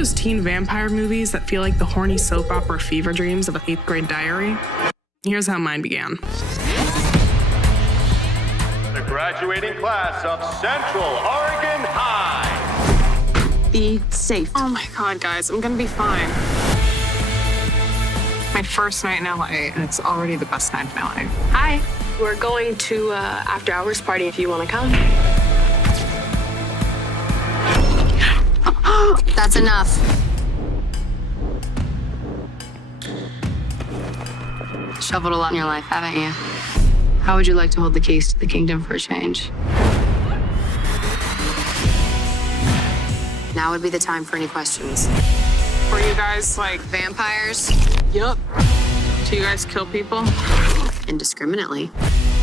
those teen vampire movies that feel like the horny soap opera fever dreams of an 8th grade diary? Here's how mine began. The graduating class of Central Oregon High. Be safe. Oh my God, guys, I'm gonna be fine. My first night in LA, and it's already the best night in LA. Hi. We're going to after hours party if you want to come. That's enough. Shoveled a lot in your life, haven't you? How would you like to hold the keys to the kingdom for a change? Now would be the time for any questions. Were you guys like Vampires? Yup. Do you guys kill people? Indiscriminately.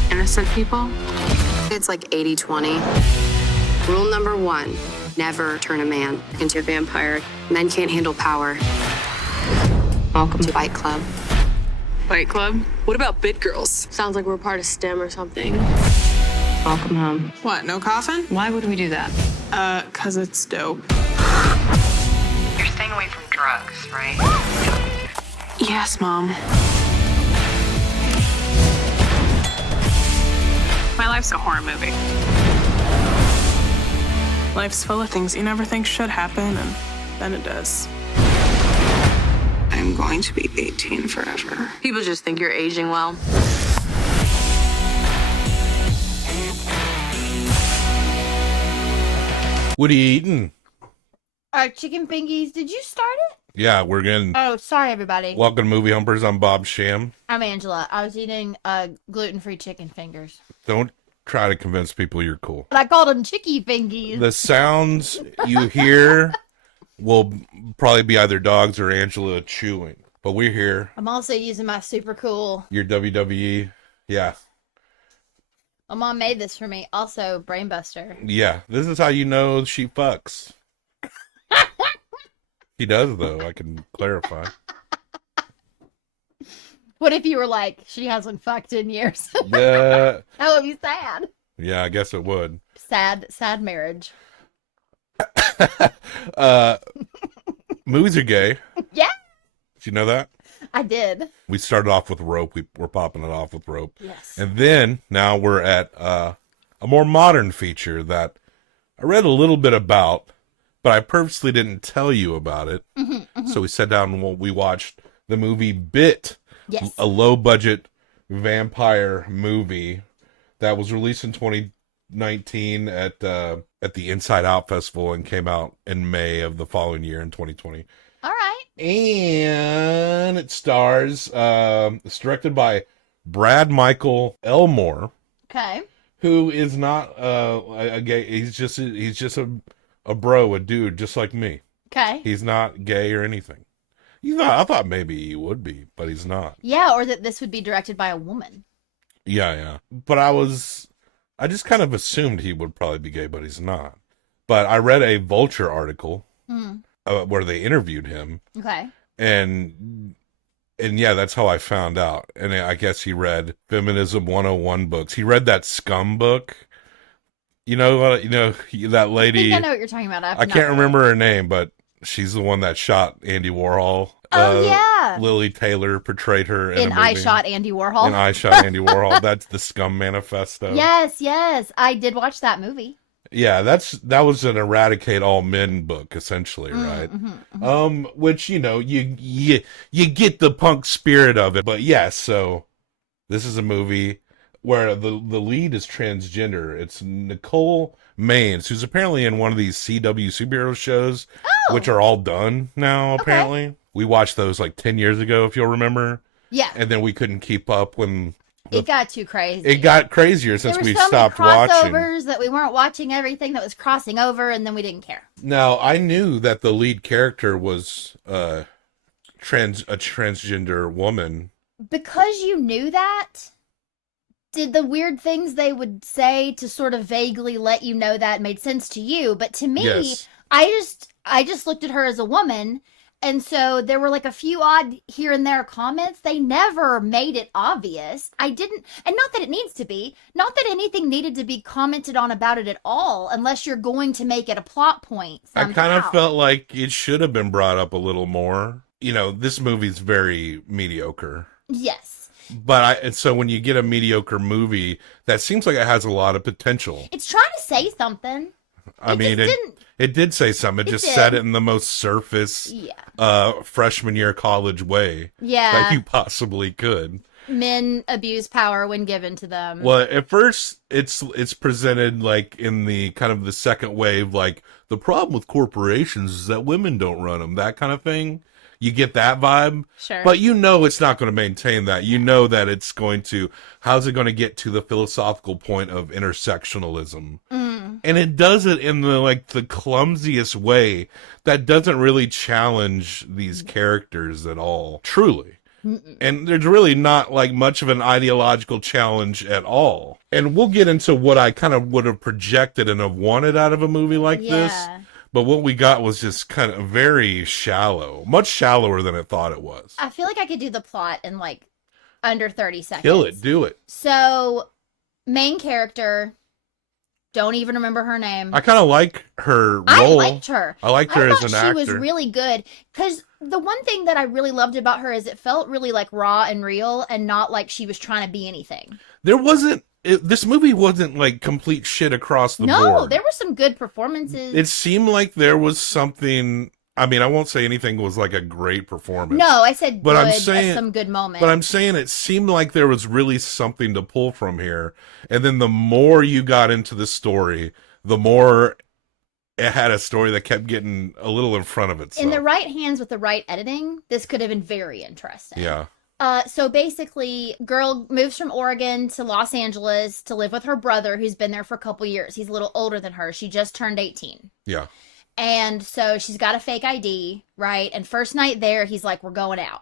Innocent people? It's like 80-20. Rule number 1, never turn a man into a vampire. Men can't handle power. Welcome to Fight Club. Fight Club? What about bit girls? Sounds like we're part of STEM or something. Welcome home. What, no coffin? Why would we do that? 'Cause it's dope. You're staying away from drugs, right? Yes, Mom. My life's a horror movie. Life's full of things you never think should happen, and then it does. I'm going to be 18 forever. People just think you're aging well. What are you eating? Chicken fingies. Did you start it? Yeah, we're getting. Oh, sorry, everybody. Welcome to Movie Humpers. I'm Bob Sham. I'm Angela. I was eating gluten-free chicken fingers. Don't try to convince people you're cool. But I called them chicky fingies. The sounds you hear will probably be either dogs or Angela chewing. But we're here. I'm also using my super cool. Your WWE. Yeah. My mom made this for me. Also, Brainbuster. Yeah. This is how you know she fucks. He does, though. I can clarify. What if you were like, she hasn't fucked in years? Yeah. That would be sad. Yeah, I guess it would. Sad marriage. Movies are gay. Yeah. Did you know that? I did. We started off with Rope. We're popping it off with Rope. Yes. And then now we're at a more modern feature that I read a little bit about, but I purposely didn't tell you about it. So we sat down and we watched the movie Bit, Yes. a low-budget vampire movie that was released in 2019 at the Inside Out Festival and came out in May of the following year in 2020. All right. And it stars, it's directed by Brad Michael Elmore, Okay. who is not a gay. He's just a bro, a dude, just like me. Okay. He's not gay or anything. He's not. I thought maybe he would be, but he's not. Yeah, or that this would be directed by a woman. Yeah. But I just kind of assumed he would probably be gay, but he's not. But I read a Vulture article where they interviewed him. Okay. And yeah, that's how I found out. And I guess he read Feminism 101 books. He read that Scum book. You know that lady. I know what you're talking about. I can't remember her name, but she's the one that shot Andy Warhol. Oh, yeah. Lily Taylor portrayed her in a movie. I Shot Andy Warhol. And I Shot Andy Warhol. That's the Scum Manifesto. Yes. I did watch that movie. Yeah, that was an eradicate all men book, essentially, right? Which, you get the punk spirit of it. But yes, so this is a movie where the lead is transgender. It's Nicole Maines, who's apparently in one of these CW superhero shows, which are all done now, apparently. Okay. We watched those like 10 years ago, if you'll remember. Yeah. And then we couldn't keep up when... It got too crazy. It got crazier since we stopped watching. watching. Crossovers that we weren't watching everything that was crossing over, and then we didn't care. Now, I knew that the lead character was a transgender woman. Because you knew that, did the weird things they would say to sort of vaguely let you know that made sense to you? But to me, Yes. I just looked at her as a woman, And so there were like a few odd here and there comments. They never made it obvious. And not that it needs to be, not that anything needed to be commented on about it at all, unless you're going to make it a plot point somehow. I kind of felt like it should have been brought up a little more. This movie's very mediocre. Yes. But so when you get a mediocre movie, that seems like it has a lot of potential. It's trying to say something. It did say something. It just said it in the most surface, freshman year college way that you possibly could. Men abuse power when given to them. Well, at first, it's presented like in the kind of the second wave, like the problem with corporations is that women don't run them, that kind of thing. You get that vibe, sure. But it's not going to maintain that. You know that it's going to, how's it going to get to the philosophical point of intersectionalism? And it does it in the clumsiest way that doesn't really challenge these characters at all, truly. And there's really not like much of an ideological challenge at all. And we'll get into what I kind of would have projected and have wanted out of a movie like this. But what we got was just kind of very shallow, much shallower than I thought it was. I feel like I could do the plot in like under 30 seconds. Kill it, do it. So, main character, don't even remember her name. I kind of like her role. I liked her. I liked her as an actor. She was really good. Because the one thing that I really loved about her is it felt really like raw and real and not like she was trying to be anything. This movie wasn't like complete shit across the board. No, there were some good performances. It seemed like there was something. I mean, I won't say anything was like a great performance. No, I said but good, I'm saying, some good moments. But I'm saying it seemed like there was really something to pull from here. And then the more you got into the story, the more it had a story that kept getting a little in front of itself. In the right hands with the right editing, this could have been very interesting. Yeah. So basically, girl moves from Oregon to Los Angeles to live with her brother, who's been there for a couple years. He's a little older than her. She just turned 18. Yeah. And so she's got a fake ID, right? And first night there, he's like, we're going out.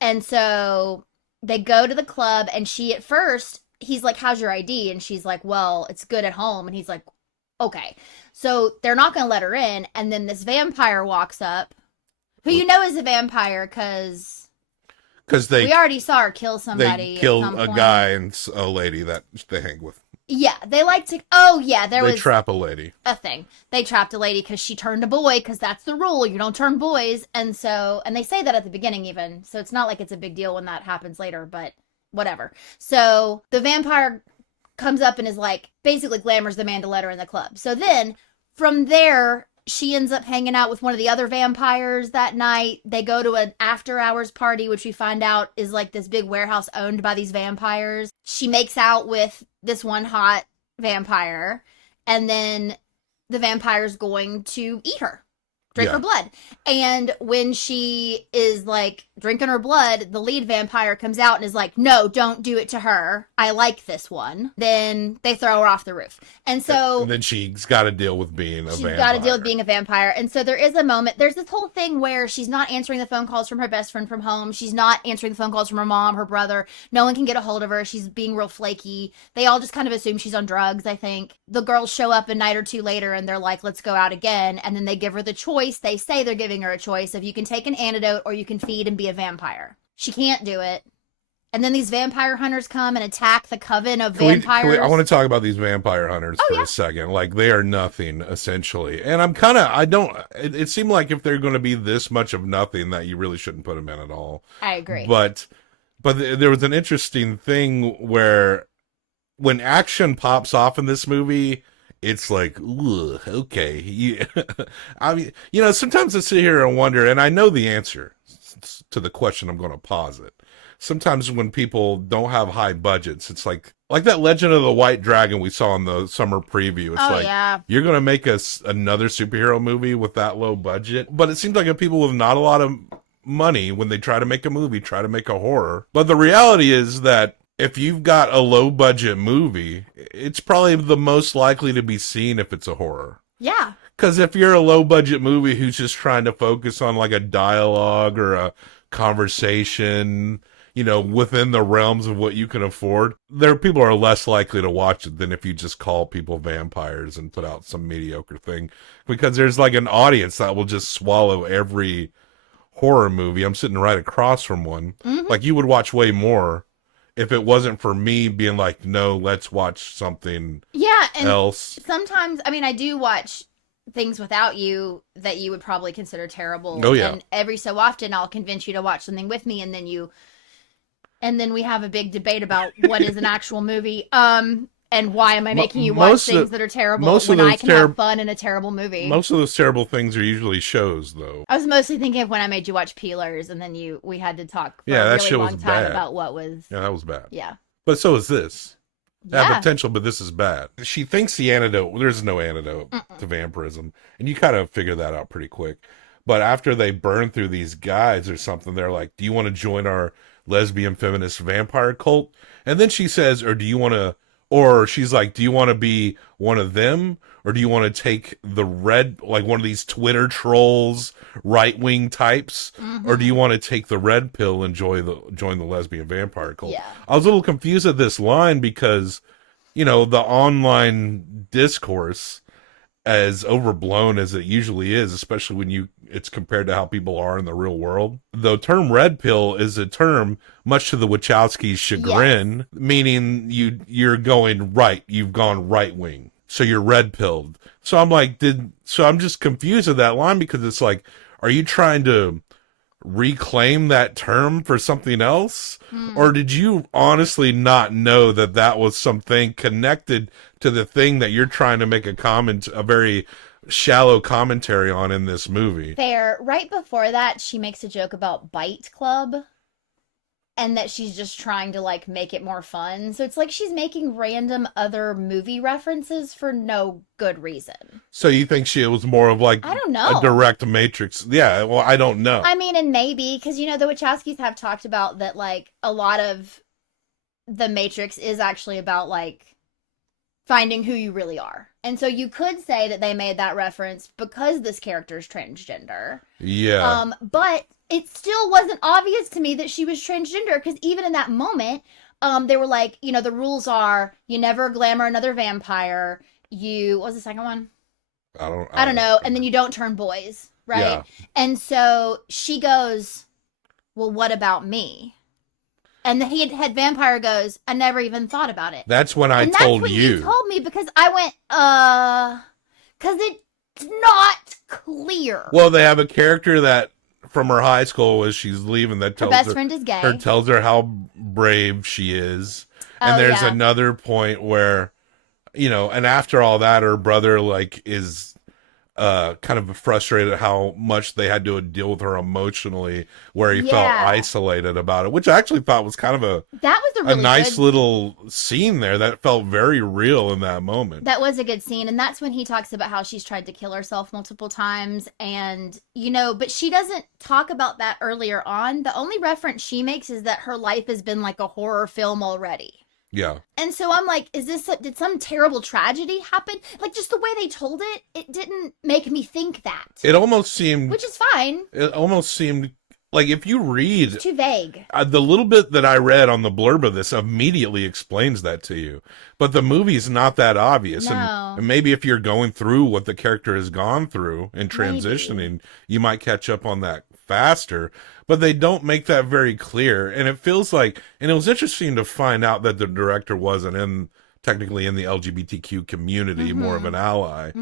And so they go to the club, and at first, he's like, how's your ID? And she's like, well, it's good at home. And he's like, okay. So they're not going to let her in. And then this vampire walks up, who you know is a vampire because we already saw her kill somebody. They killed a guy and a lady that they hang with. Yeah, they like to. Oh yeah, they trap a lady. A thing. They trapped a lady because she turned a boy. Because that's the rule. You don't turn boys. And they say that at the beginning even. So it's not like it's a big deal when that happens later. But whatever. So the vampire comes up and is like basically glamours the man to let her in the club. So then from there, she ends up hanging out with one of the other vampires that night. They go to an after hours party, which we find out is like this big warehouse owned by these vampires. She makes out with this one hot vampire, and then the vampire's going to eat her, drink her blood. And when she is like drinking her blood, the lead vampire comes out and is like, no, don't do it to her. I like this one. Then they throw her off the roof. And then she's got to deal with being a vampire. She's got to deal with being a vampire. And so there is a moment, there's this whole thing where she's not answering the phone calls from her best friend from home. She's not answering the phone calls from her mom, her brother. No one can get a hold of her. She's being real flaky. They all just kind of assume she's on drugs, I think. The girls show up a night or two later and they're like, let's go out again. And then they give her the choice. They say they're giving her a choice of you can take an antidote or you can feed and be a vampire. She can't do it. And then these vampire hunters come and attack the coven of vampires. I want to talk about these vampire hunters for a second. Like, they are nothing, essentially. And it seemed like if they're going to be this much of nothing, that you really shouldn't put them in at all. I agree. But there was an interesting thing where when action pops off in this movie, it's like, ugh, okay. I mean, sometimes I sit here and wonder, and I know the answer to the question, I'm going to posit. Sometimes when people don't have high budgets, it's like that Legend of the White Dragon we saw in the summer preview. It's you're going to make us another superhero movie with that low budget. But it seems like if people with not a lot of money, when they try to make a movie, try to make a horror. But the reality is that if you've got a low budget movie, it's probably the most likely to be seen if it's a horror. Yeah. Because if you're a low budget movie who's just trying to focus on like a dialogue or a conversation, within the realms of what you can afford, people are less likely to watch it than if you just call people vampires and put out some mediocre thing. Because there's like an audience that will just swallow every horror movie. I'm sitting right across from one. Like, you would watch way more if it wasn't for me being like, no, let's watch something else. Sometimes, I mean, I do watch things without you that you would probably consider terrible. Oh, yeah. And every so often I'll convince you to watch something with me, and then we have a big debate about what is an actual movie. And why am I making you watch things that are terrible when I can have fun in a terrible movie? Most of those terrible things are usually shows, though. I was mostly thinking of when I made you watch Peelers, and then we had to talk for a that really shit long was time bad. about what was. Yeah, that was bad. Yeah. But so is this. Yeah. Have potential, but this is bad. She thinks the antidote, there's no antidote to vampirism. And you kind of figure that out pretty quick. But after they burn through these guides or something, they're like, do you want to join our lesbian feminist vampire cult? And then she says, or she's like, do you want to be one of them? Or do you want to take the red, like one of these Twitter trolls, right-wing types? Or do you want to take the red pill and join the lesbian vampire cult? Yeah. I was a little confused at this line because, the online discourse, as overblown as it usually is, especially when it's compared to how people are in the real world. The term red pill is a term, much to the Wachowskis' chagrin, meaning you're going right. You've gone right wing. So you're red pilled. So I'm like, I'm just confused at that line because it's like, are you trying to reclaim that term for something else? Or did you honestly not know that was something connected to the thing that you're trying to make a very shallow commentary on in this movie? Fair. Right before that, she makes a joke about Bite Club, and that she's just trying to like make it more fun. So it's like she's making random other movie references for no good reason. So you think she was more of like, I don't know, a direct Matrix? Yeah, well, I don't know. I mean, and maybe because the Wachowskis have talked about that, like a lot of the Matrix is actually about like finding who you really are. And so you could say that they made that reference because this character is transgender. Yeah. But it still wasn't obvious to me that she was transgender, because even in that moment, they were like, the rules are you never glamour another vampire. What was the second one? I don't know. And then you don't turn boys, right? Yeah. And so she goes, well, what about me? And the head vampire goes, I never even thought about it. That's when I told you. You told me, because I went, because it's not clear. Well, they have a character that from her high school as she's leaving that tells her best friend is gay. Tells her how brave she is. And there's another point where, and after all that, her brother is kind of frustrated at how much they had to deal with her emotionally, where he felt isolated about it, which I actually thought was kind of a nice little scene there that felt very real in that moment. That was a good scene. And that's when he talks about how she's tried to kill herself multiple times. And, but she doesn't talk about that earlier on. The only reference she makes is that her life has been like a horror film already. Yeah. And so I'm like, did some terrible tragedy happen? Like, just the way they told it, it didn't make me think that. It almost seemed... Which is fine. It almost seemed... Like, if you read... It's too vague. The little bit that I read on the blurb of this immediately explains that to you. But the movie's not that obvious. No. And maybe if you're going through what the character has gone through and transitioning, you might catch up on that faster. But they don't make that very clear. And it feels like... And it was interesting to find out that the director wasn't technically in the LGBTQ community, more of an ally.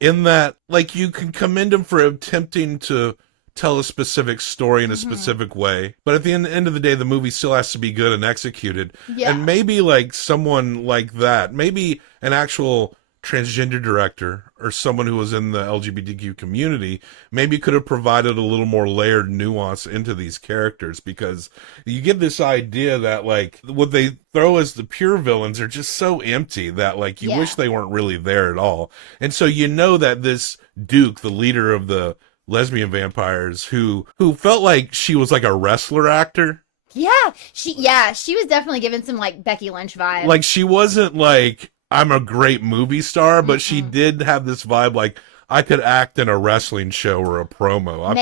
In that, like, you can commend him for attempting to tell a specific story in a specific way, but at the end of the day, the movie still has to be good and executed. And maybe like someone like that, maybe an actual transgender director or someone who was in the LGBTQ community, maybe could have provided a little more layered nuance into these characters, because you get this idea that like what they throw as the pure villains are just so empty that like you wish they weren't really there at all. And so that this Duke, the leader of the lesbian vampires, who felt like she was like a wrestler actor. She was definitely giving some like Becky Lynch vibe. Like, she wasn't like, I'm a great movie star, but she did have this vibe like, I could act in a wrestling show or a promo.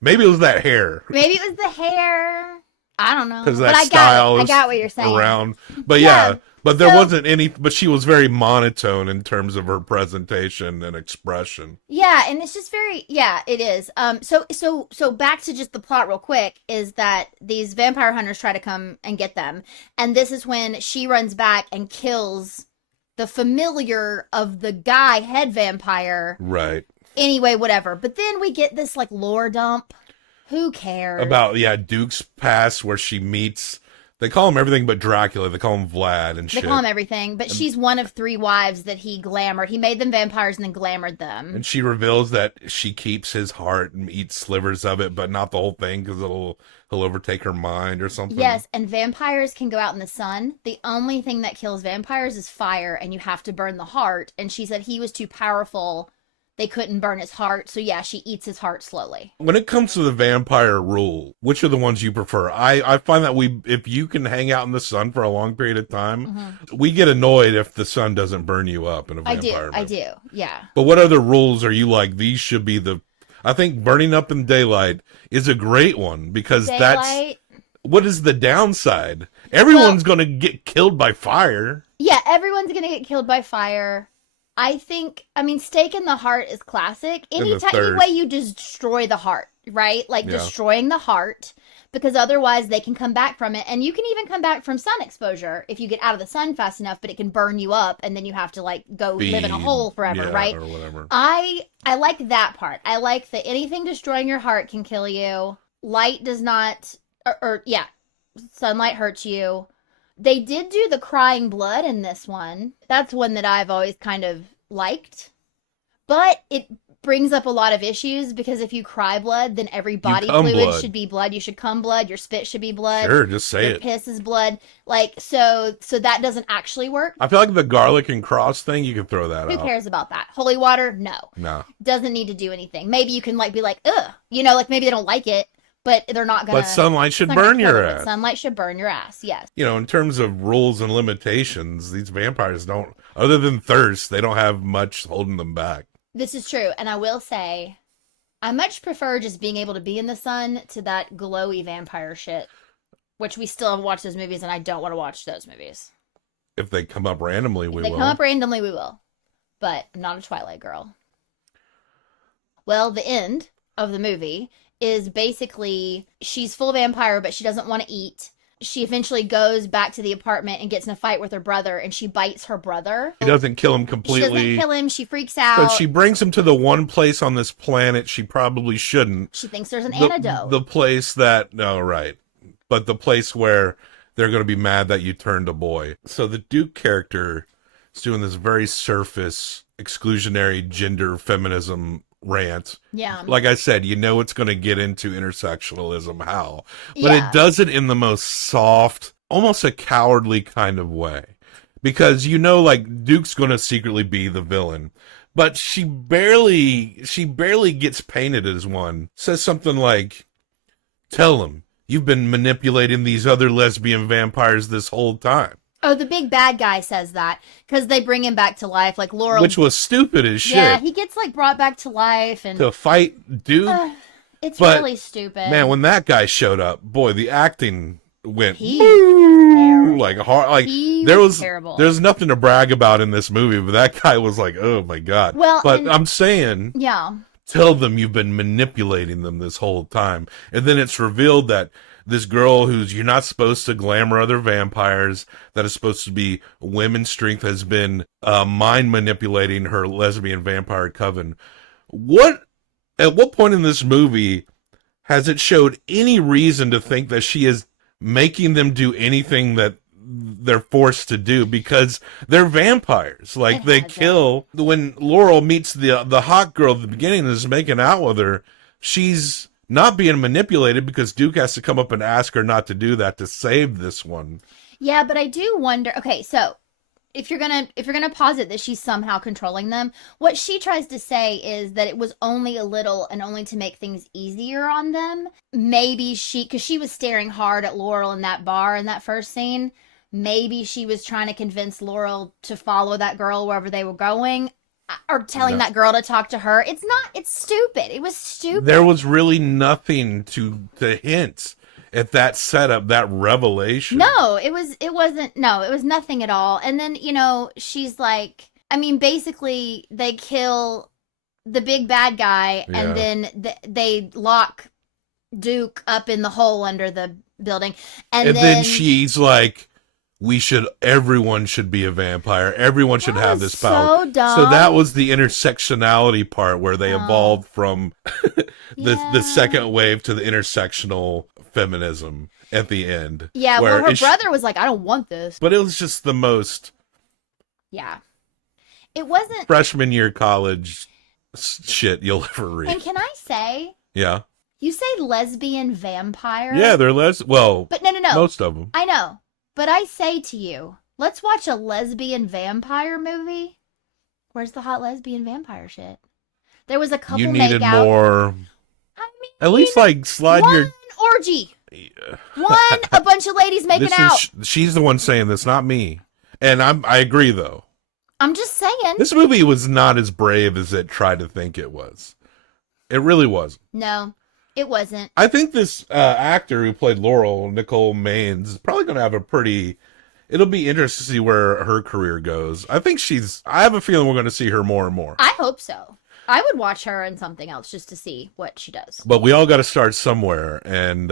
Maybe it was that hair. Maybe it was the hair. I don't know. Because that style I got what you're saying. Around. But yeah, But there wasn't any, but she was very monotone in terms of her presentation and expression. Yeah, and it's just very, yeah, it is. So back to just the plot real quick is that these vampire hunters try to come and get them. And this is when she runs back and kills the familiar of the guy head vampire. Right. Anyway, whatever. But then we get this like lore dump. Who cares? About, Duke's past where she meets, they call him everything but Dracula. They call him Vlad and shit. They call him everything, but she's one of 3 wives that he glamored. He made them vampires and then glamored them. And she reveals that she keeps his heart and eats slivers of it, but not the whole thing because he'll overtake her mind or something. Yes, and vampires can go out in the sun. The only thing that kills vampires is fire, and you have to burn the heart. And she said he was too powerful. They couldn't burn his heart. So yeah, she eats his heart slowly. When it comes to the vampire rule, which are the ones you prefer? I find that if you can hang out in the sun for a long period of time, we get annoyed if the sun doesn't burn you up in a vampire movie. I do, yeah. But what other rules are you like, these should be I think burning up in daylight is a great one because what is the downside? Everyone's going to get killed by fire. Yeah, everyone's going to get killed by fire. I mean, stake in the heart is classic. Any way you destroy the heart, right? Like destroying the heart, because otherwise they can come back from it. And you can even come back from sun exposure if you get out of the sun fast enough, but it can burn you up and then you have to like go live in a hole forever, right? Or whatever. I like that part. I like that anything destroying your heart can kill you. Light does not, sunlight hurts you. They did do the crying blood in this one. That's one that I've always kind of liked. But it brings up a lot of issues because if you cry blood, then every body fluid should be blood. You should cum blood. Your spit should be blood. Sure, just say your piss is blood. Like, so that doesn't actually work. I feel like the garlic and cross thing, you can throw that out. Who cares about that? Holy water? No. Doesn't need to do anything. Maybe you can like be like, ugh. Like maybe they don't like it. But they're not going to... But sunlight should burn your ass. Sunlight should burn your ass, yes. In terms of rules and limitations, these vampires don't... Other than thirst, they don't have much holding them back. This is true. And I will say, I much prefer just being able to be in the sun to that glowy vampire shit. Which we still have watched those movies, and I don't want to watch those movies. If they come up randomly, we will. If they come up randomly, we will. But I'm not a Twilight girl. Well, the end of the movie... is basically she's full vampire, but she doesn't want to eat. She eventually goes back to the apartment and gets in a fight with her brother, and she bites her brother. She doesn't kill him completely. She doesn't kill him. She freaks out. But she brings him to the one place on this planet she probably shouldn't. She thinks there's an antidote. The place that... No, right. But the place where they're going to be mad that you turned a boy. So the Duke character is doing this very surface, exclusionary gender feminism rant. Yeah. Like I said, it's going to get into intersectionalism, how. But it does it in the most soft, almost a cowardly kind of way. Because like Duke's going to secretly be the villain. But she barely gets painted as one. Says something like, tell him, you've been manipulating these other lesbian vampires this whole time. Oh, the big bad guy says that because they bring him back to life, like Laurel. Which was stupid as shit. Yeah, he gets like brought back to life and to fight Duke. It's really stupid. Man, when that guy showed up, boy, the acting went like hard. Like terrible. There's nothing to brag about in this movie, but that guy was like, oh my god. Well, but I'm saying, yeah, tell them you've been manipulating them this whole time, and then it's revealed that. This girl you're not supposed to glamour other vampires, that is supposed to be women's strength, has been mind manipulating her lesbian vampire coven. At what point in this movie has it showed any reason to think that she is making them do anything that they're forced to do because they're vampires? Like they kill. When Laurel meets the hot girl at the beginning and is making out with her, she's not being manipulated because Duke has to come up and ask her not to do that to save this one. Yeah, but I do wonder. Okay, so if you're gonna posit that she's somehow controlling them, what she tries to say is that it was only a little and only to make things easier on them. Maybe because she was staring hard at Laurel in that bar in that first scene. Maybe she was trying to convince Laurel to follow that girl wherever they were going. Or telling that girl to talk to her. It's stupid. It was stupid. There was really nothing to hint. at that setup, that revelation. No, it wasn't. No, it was nothing at all. And then, she's like, I mean, basically, they kill the big bad guy, Yeah. and then they lock Duke up in the hole under the building. And then she's like, everyone should be a vampire. Everyone should have this power. So dumb. So that was the intersectionality part where they evolved from the second wave to the intersectional feminism at the end. Yeah, well, her brother was like, I don't want this. But it was just the most it wasn't freshman year college shit you'll ever read. And can I say, Yeah. you say lesbian vampire? Yeah, they're well, but no. Most of them. I know. But I say to you, let's watch a lesbian vampire movie. Where's the hot lesbian vampire shit? There was a couple You needed makeout. More. I mean, At least like slide one orgy. A bunch of ladies making out. She's the one saying this, not me. And I agree though. I'm just saying. This movie was not as brave as it tried to think it was. It really wasn't. No, it wasn't. I think this actor who played Laurel, Nicole Maines, is probably going to have it'll be interesting to see where her career goes. I have a feeling we're going to see her more and more. I hope so. I would watch her in something else just to see what she does. But we all got to start somewhere, and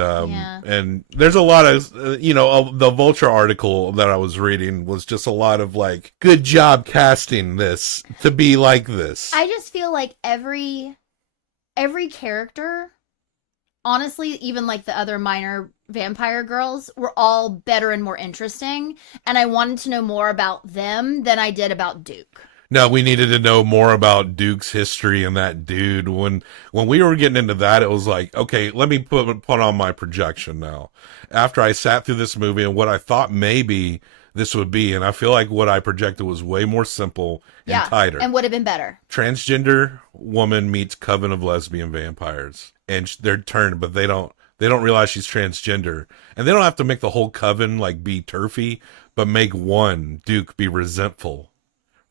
there's a lot of the Vulture article that I was reading was just a lot of like, good job casting this to be like this. I just feel like every character, honestly, even like the other minor vampire girls, were all better and more interesting, and I wanted to know more about them than I did about Duke. No, we needed to know more about Duke's history and that dude. When we were getting into that, it was like, okay, let me put on my projection now. After I sat through this movie and what I thought maybe this would be, and I feel like what I projected was way more simple and tighter. And would have been better. Transgender woman meets coven of lesbian vampires. And they're turned, but they don't realize she's transgender. And they don't have to make the whole coven like be turfy, but make one, Duke, be resentful.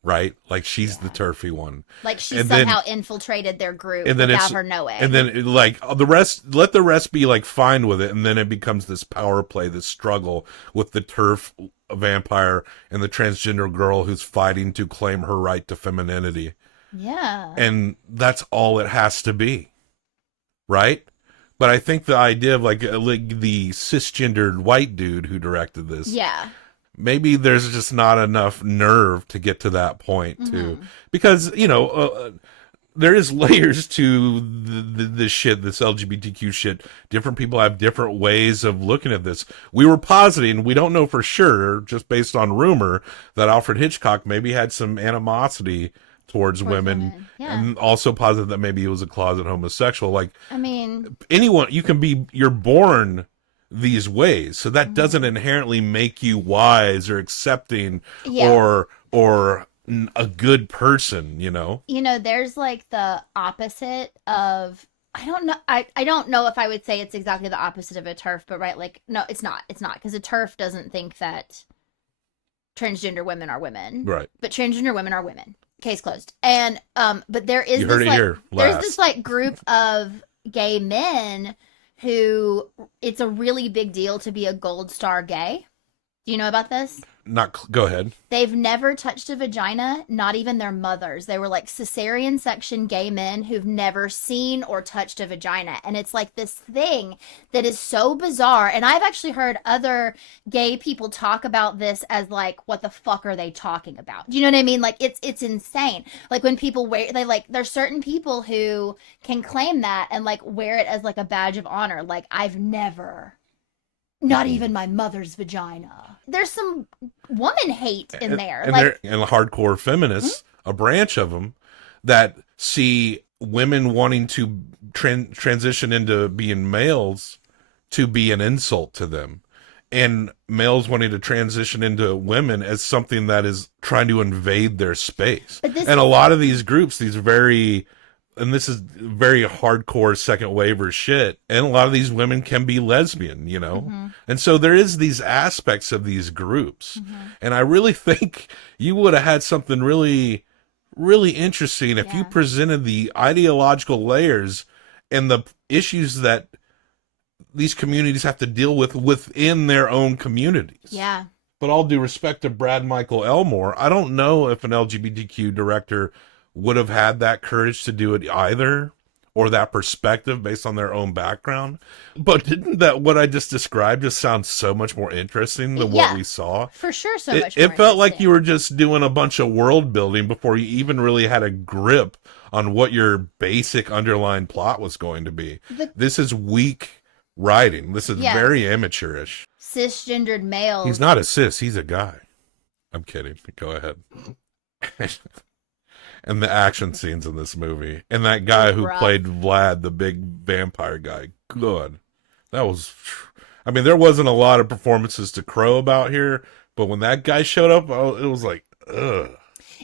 Right? Like she's the turfy one. Like she somehow infiltrated their group and then without her knowing. And then like let the rest be like fine with it. And then it becomes this power play, this struggle with the turf vampire and the transgender girl who's fighting to claim her right to femininity. Yeah. And that's all it has to be. Right? But I think the idea of like the cisgendered white dude who directed this. Yeah. Maybe there's just not enough nerve to get to that point too, because there is layers to this shit, this LGBTQ shit. Different people have different ways of looking at this. We were positing, we don't know for sure, just based on rumor, that Alfred Hitchcock maybe had some animosity towards women. Yeah. And also positive that maybe he was a closet homosexual. Like, I mean, anyone, you're born these ways, so that doesn't inherently make you wise or accepting or a good person, there's like the opposite of, I don't know if I would say it's exactly the opposite of a TERF, but right, like, no, it's not because a TERF doesn't think that transgender women are women, right? But transgender women are women. Case closed. And but there's this like group of gay men who it's a really big deal to be a gold star gay. Do you know about this? Go ahead. They've never touched a vagina, not even their mothers. They were like cesarean section gay men who've never seen or touched a vagina. And it's like this thing that is so bizarre. And I've actually heard other gay people talk about this as like, what the fuck are they talking about? Do you know what I mean? Like it's insane. Like when people there's certain people who can claim that and like wear it as like a badge of honor. Like I've never... Not even my mother's vagina. There's some woman hate in there. And hardcore feminists, a branch of them, that see women wanting to transition into being males to be an insult to them. And males wanting to transition into women as something that is trying to invade their space. And a lot of these groups, and this is very hardcore second waiver shit. And a lot of these women can be lesbian, And so there is these aspects of these groups. And I really think you would have had something really, really interesting if you presented the ideological layers and the issues that these communities have to deal with within their own communities. Yeah. But all due respect to Brad Michael Elmore, I don't know if an LGBTQ director would have had that courage to do it either, or that perspective based on their own background. But didn't that, what I just described, just sound so much more interesting than what we saw? For sure, so It, much more it felt like interesting. you were just doing a bunch of world building before you even really had a grip on what your basic underlying plot was going to be. This is weak writing. This is very amateurish. Cisgendered males. He's not a cis, he's a guy. I'm kidding. Go ahead. And the action scenes in this movie. And that guy who played Vlad, the big vampire guy. Good. That was... I mean, there wasn't a lot of performances to crow about here, but when that guy showed up, it was like, ugh.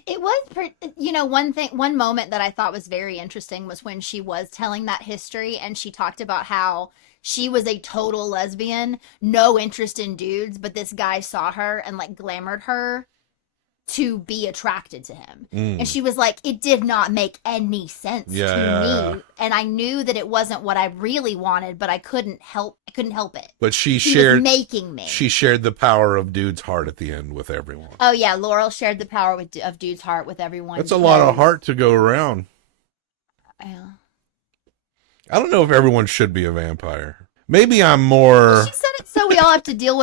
It was, one moment that I thought was very interesting was when she was telling that history and she talked about how she was a total lesbian, no interest in dudes, but this guy saw her and like glamored her to be attracted to him. And she was like, it did not make any sense to me. And I knew that it wasn't what I really wanted, but I couldn't help it. But she was making me. She shared the power of dude's heart at the end with everyone. Oh yeah, Laurel shared the power of dude's heart with everyone. That's a lot of heart to go around. Yeah. I don't know if everyone should be a vampire. Maybe I'm more... She said it so we all have to deal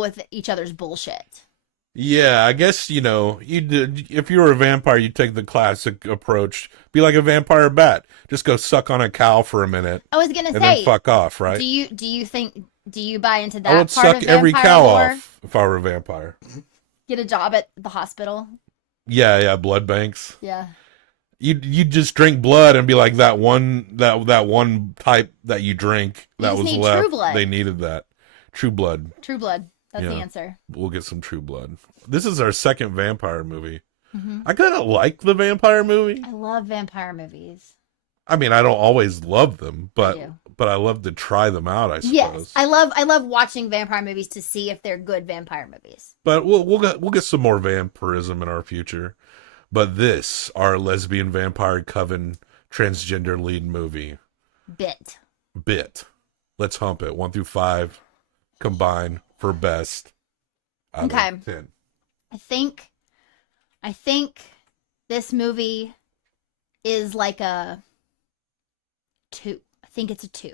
with each other's bullshit. Yeah, I guess, if you were a vampire, you'd take the classic approach. Be like a vampire bat. Just go suck on a cow for a minute. I was going to say. And then fuck off, right? Do you buy into that I would part suck of every vampire cow lore? off if I were a vampire. Get a job at the hospital? Yeah, blood banks. Yeah. You just drink blood and be like that one type that you drink that was left. True blood. They needed that. True blood. True blood. That's the answer. We'll get some True Blood. This is our second vampire movie. I kind of like the vampire movie. I love vampire movies. I mean, I don't always love them, but I love to try them out, I suppose. Yes, I love watching vampire movies to see if they're good vampire movies. But we'll get some more vampirism in our future. But this, our lesbian vampire coven transgender lead movie. Bit. Let's hump it. 1 through 5 combine for best. Out of 10. I think this movie is like a 2. I think it's a 2.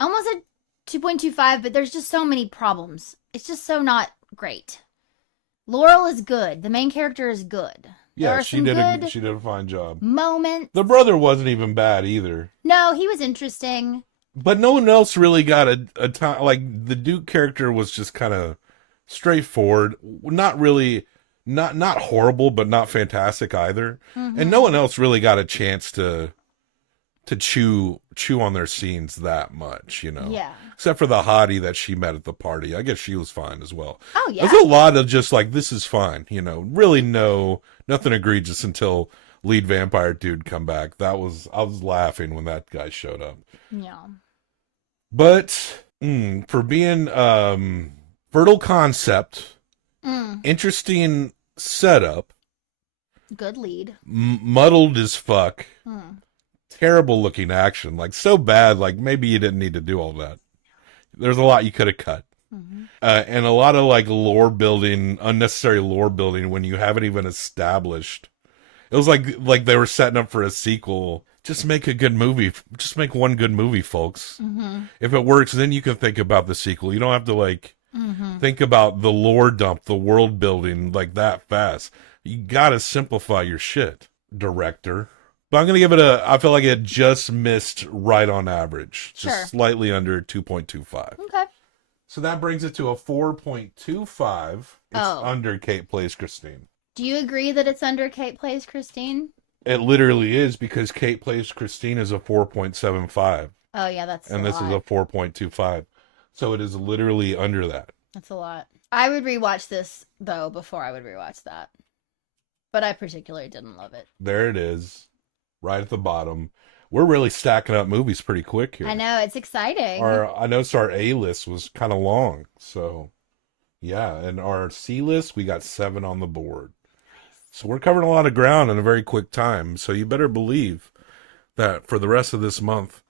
Almost a 2.25, but there's just so many problems. It's just so not great. Laurel is good. The main character is good. Yeah, she did a fine job. Moments. The brother wasn't even bad either. No, he was interesting. But no one else really got a time. Like, the Duke character was just kind of straightforward. Not really, not horrible, but not fantastic either. And no one else really got a chance to chew on their scenes that much, Yeah. Except for the hottie that she met at the party. I guess she was fine as well. Oh, yeah. There's a lot of just like, this is fine, really nothing egregious until lead vampire dude come back. I was laughing when that guy showed up. Yeah. But for being fertile concept, interesting setup, good lead, muddled as fuck, terrible looking action, like so bad, like maybe you didn't need to do all that. There's a lot you could have cut. And a lot of like unnecessary lore building when you haven't even established. It was like they were setting up for a sequel. Just make a good movie. Just make one good movie, folks. If it works, then you can think about the sequel. You don't have to think about the lore dump, the world building like that fast. You gotta simplify your shit, director. But I'm gonna give it I feel like it just missed right on average. Just slightly under 2.25. Okay. So that brings it to a 4.25. It's under Kate Plays Christine. Do you agree that it's under Kate Plays Christine? It literally is, because Kate Plays Christine is a 4.75. Oh, yeah, that's a lot. And this is a 4.25. So it is literally under that. That's a lot. I would rewatch this, though, before I would rewatch that. But I particularly didn't love it. There it is. Right at the bottom. We're really stacking up movies pretty quick here. I know, it's exciting. I noticed our A list was kind of long. So, yeah. And our C list, we got 7 on the board. So we're covering a lot of ground in a very quick time. So you better believe that for the rest of this month,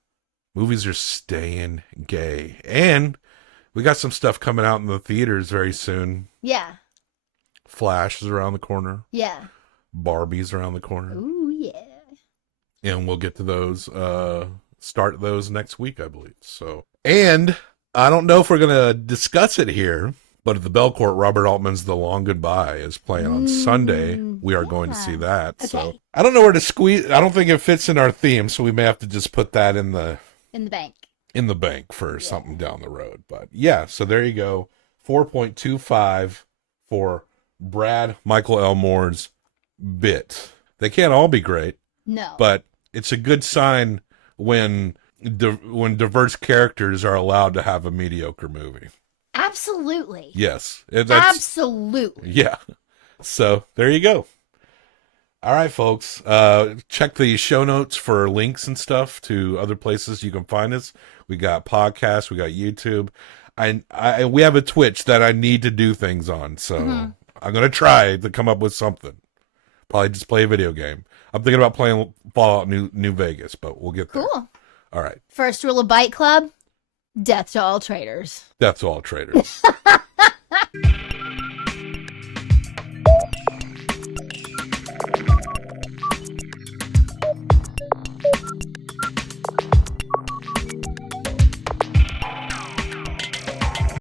Movies are staying gay. And we got some stuff coming out in the theaters very soon. Yeah. Flash is around the corner. Yeah. Barbie's around the corner. Ooh, yeah. And we'll get to those, start those next week, I believe. So, and I don't know if we're going to discuss it here, but at the Belcourt, Robert Altman's The Long Goodbye is playing on Sunday. We are going to see that. Okay. So I don't know where to squeeze. I don't think it fits in our theme, so we may have to just put that in the bank. In the bank for something down the road. But yeah, so there you go. 4.25 for Brad Michael Elmore's Bit. They can't all be great. No. But it's a good sign when diverse characters are allowed to have a mediocre movie. Absolutely. Yes. Absolutely. Yeah. So there you go. All right, folks. Check the show notes for links and stuff to other places you can find us. We got podcasts. We got YouTube. We have a Twitch that I need to do things on. So I'm going to try to come up with something. Probably just play a video game. I'm thinking about playing Fallout New Vegas, but we'll get there. Cool. All right. First rule of Bite Club, death to all traitors. Death to all traitors.